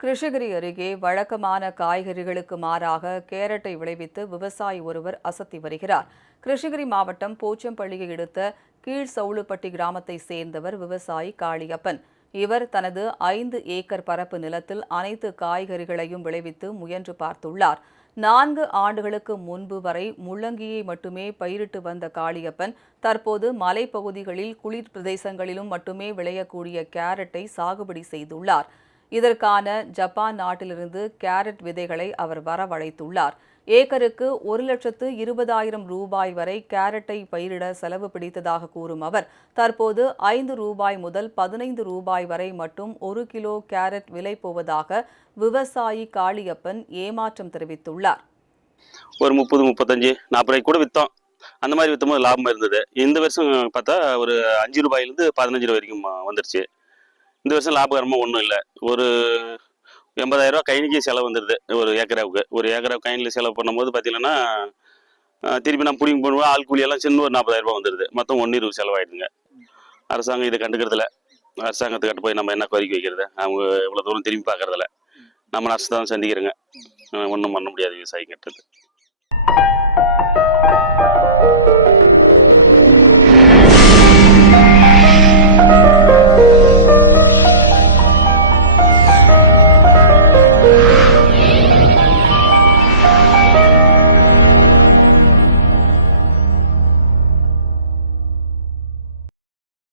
கிருஷ்ணகிரி அருகே வழக்கமான காய்கறிகளுக்கு மாறாக கேரட்டை விளைவித்து விவசாயி ஒருவர் அசத்தி வருகிறார். கிருஷ்ணகிரி மாவட்டம் போச்சம்பள்ளியை அடுத்த கீழ்சவுளுப்பட்டி கிராமத்தை சேர்ந்தவர் விவசாயி காளியப்பன். இவர் தனது 5 ஏக்கர் பரப்பு நிலத்தில் அனைத்து காய்கறிகளையும் விளைவித்து முயன்று பார்த்துள்ளார். 4 ஆண்டுகளுக்கு முன்பு வரை முள்ளங்கியை மட்டுமே பயிரிட்டு வந்த காளியப்பன் தற்போது மலைப்பகுதிகளில் குளிர் பிரதேசங்களிலும் மட்டுமே விளையக்கூடிய கேரட்டை சாகுபடி செய்துள்ளார். இதற்கான ஜப்பான் நாட்டிலிருந்து கேரட் விதைகளை அவர் வரவழைத்துள்ளார். ஏக்கருக்கு 1,20,000 ரூபாய் வரை கேரட்டை பயிரிட செலவு பிடித்ததாக கூறும் அவர் தற்போது 5 ரூபாய் முதல் 15 ரூபாய் வரை மட்டும் 1 கிலோ கேரட் விலை போவதாக விவசாயி காளியப்பன் ஏமாற்றம் தெரிவித்துள்ளார். ஒரு 30, 35, 40 ரூபாய்க்கு கூட விற்றோம். அந்த மாதிரி விற்றும்போது லாபமாக இருந்தது. இந்த வருஷம் பார்த்தா ஒரு 5 ரூபாயிலேருந்து 15 ரூபாய் வரைக்கும் வந்துருச்சு. இந்த வருஷம் லாபகரமாக ஒன்றும் இல்லை. ஒரு 80,000 ரூபா கைனிக்கு செலவு வந்துடுது ஒரு ஏக்கராவுக்கு. ஒரு ஏக்கரா கைனில் செலவு பண்ணும்போது பார்த்தீங்கன்னா திருப்பி நான் பிடிங்கி போடுவோம். ஆள் கூலியெல்லாம் சின்ன ஒரு 40,000 ரூபா வந்துடுது. மொத்தம் 1,20,000 செலவாயிடுங்க. அரசாங்கம் இதை கண்டுக்கிறதில்ல. அரசாங்கத்துக்கிட்ட போய் நம்ம என்ன கோரிக்கை வைக்கிறது? அவங்க இவ்வளோ தூரம் திரும்பி பார்க்கறதில்ல. நம்ம நஷ்டம் தான் சந்திக்கிறோங்க. ஒன்றும் பண்ண முடியாது விவசாயிக்கிட்டது.